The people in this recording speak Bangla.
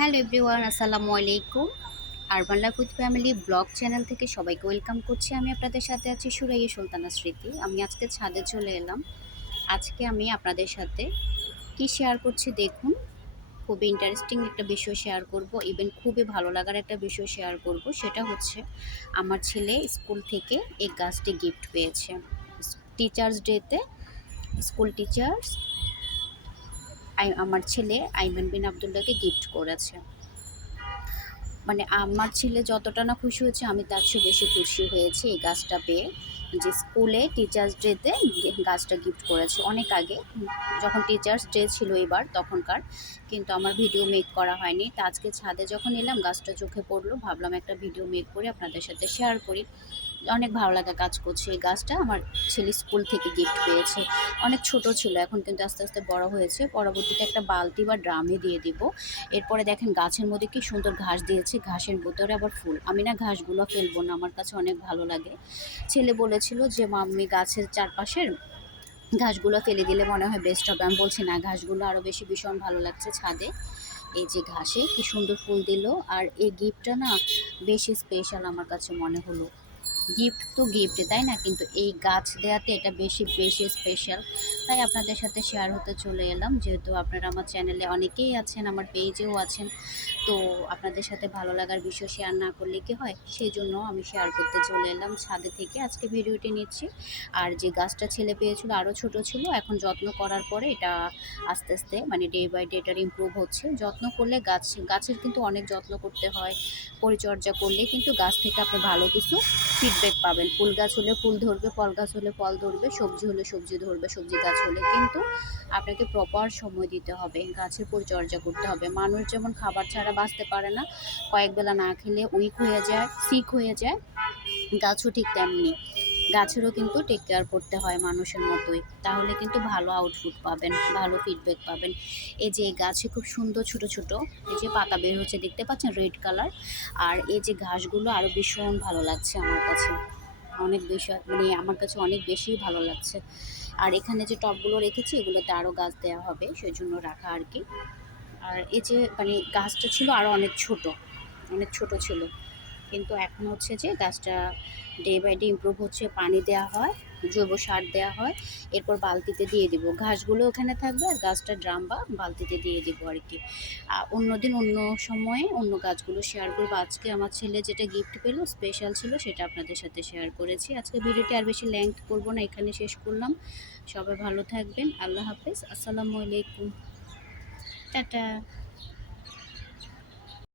হ্যালো এভরিওয়ান, আসসালামু আলাইকুম। Urban life with family blog channel থেকে সবাইকে ওয়েলকাম করছি। আমি আপনাদের সাথে আছি সুরাইয়া সুলতানা স্মৃতি। আমি আজকে ছাদে চলে এলাম। আজকে আমি আপনাদের সাথে কি শেয়ার করছি দেখুন। খুবই ইন্টারেস্টিং একটা বিষয় শেয়ার করব, ইভেন খুবই ভালো লাগার একটা বিষয় শেয়ার করব। সেটা হচ্ছে আমার ছেলে স্কুল থেকে এই গাছটি গিফট পেয়েছে। টিচার্স ডেতে স্কুল টিচার্স আমার ছেলে আইমান বিন আবদুল্লাহকে গিফট করেছে। মানে আমার ছেলে যতটা না খুশি হয়েছে, আমি তার চেয়ে বেশি খুশি হয়েছি এই গাছটা পেয়ে। যে স্কুলে টিচার্স ডেতে গাছটা গিফট করেছে অনেক আগে, যখন টিচার্স ডে ছিল এবার তখনকার, কিন্তু আমার ভিডিও মেক করা হয়নি। তা আজকে ছাদে যখন এলাম গাছটা চোখে পড়লো, ভাবলাম একটা ভিডিও মেক করে আপনাদের সাথে শেয়ার করি। অনেক ভালো লাগা কাজ করছে। এই গাছটা আমার ছেলে স্কুল থেকে গিফট পেয়েছে। অনেক ছোট ছিল, এখন কিন্তু আস্তে আস্তে বড় হয়েছে। পরবর্তীতে একটা বালতি বা ড্রামে দিয়ে দিব। এরপরে দেখেন গাছের মধ্যে কি সুন্দর ঘাস দিয়েছে, ঘাসের ভিতরে আবার ফুল। আমি না ঘাসগুলো ফেলবো না, আমার কাছে অনেক ভালো লাগে। ছেলে বলেছিল যে মাম্মি গাছের চারপাশের ঘাসগুলো ফেলে দিলে মনে হয় বেস্ট হবে। আমি বলছি না, ঘাসগুলো আরও বেশি ভীষণ ভালো লাগছে ছাদে। এই যে ঘাসে কি সুন্দর ফুল দিল। আর এই গিফটটা না বেশি স্পেশাল আমার কাছে মনে হলো। গিফট তো গিফট, তাই না? কিন্তু এই গাছ দেওয়াতে এটা বেশি বেশি স্পেশাল। তাই আপনাদের সাথে শেয়ার হতে চলে এলাম, যেহেতু আপনারা আমার চ্যানেলে অনেকেই আছেন, আমার পেজেও আছেন। তো আপনাদের সাথে ভালো লাগার বিষয় শেয়ার না করলে কি হয়, সেই জন্য আমি শেয়ার করতে চলে এলাম ছাদে থেকে আজকে ভিডিওটি নিচ্ছি। আর যে গাছটা ছেলে পেয়েছিল আরও ছোট ছিল, এখন যত্ন করার পরে এটা আস্তে আস্তে মানে ডে বাই ডে এটার ইমপ্রুভ হচ্ছে। যত্ন করলে গাছের কিন্তু অনেক যত্ন করতে হয়, পরিচর্যা করলে কিন্তু গাছ থেকে আপনি ভালো কিছু ফিডব্যাক পাবেন। ফুল গাছ হলে ফুল ধরবে, ফল গাছ হলে ফল ধরবে, সবজি হলে সবজি ধরবে, সবজি গাছ হলে। কিন্তু আপনাকে প্রপার সময় দিতে হবে, গাছের পরিচর্যা করতে হবে। মানুষ যেমন খাবার ছাড়া বাঁচতে পারে না, কয়েক বেলা না খেলে উইক হয়ে যায়, সিক হয়ে যায়, গাছও ঠিক তেমনি। গাছেরও কিন্তু টেক কেয়ার করতে হয় মানুষের মতোই, তাহলে কিন্তু ভালো আউটপুট পাবেন, ভালো ফিডব্যাক পাবেন। এই যে গাছে খুব সুন্দর ছোট ছোট এই যে পাতা বের হচ্ছে, দেখতে পাচ্ছেন রেড কালার। আর এই যে ঘাসগুলো আরও ভীষণ ভালো লাগছে আমার কাছে, অনেক বেশি, মানে আমার কাছে অনেক বেশি ভালো লাগছে। আর এখানে যে টবগুলো রেখেছি এগুলোতে আরও গাছ দেওয়া হবে, সেই জন্য রাখা আর কি। আর এই যে মানে গাছটা ছিল আরও অনেক ছোট, অনেক ছোট ছিল, কিন্তু এখন হচ্ছে যে গাছটা ডে বাই ডে ইমপ্রুভ হচ্ছে। পানি দেওয়া হয়, জৈব সার দেওয়া হয়, এরপর বালতিতে দিয়ে দিব। ঘাসগুলো ওখানে থাকবে আর গাছটা ড্রাম বা বালতিতে দিয়ে দিব আর কি। অন্যদিন অন্য সময়ে অন্য গাছগুলো শেয়ার করবো। আজকে আমার ছেলে যেটা গিফট পেলো স্পেশাল ছিল, সেটা আপনাদের সাথে শেয়ার করেছি। আজকে ভিডিওটি আর বেশি লেন্থ করবো না, এখানে শেষ করলাম। সবাই ভালো থাকবেন, আল্লাহ হাফেজ, আসসালামু আলাইকুম, টাটা।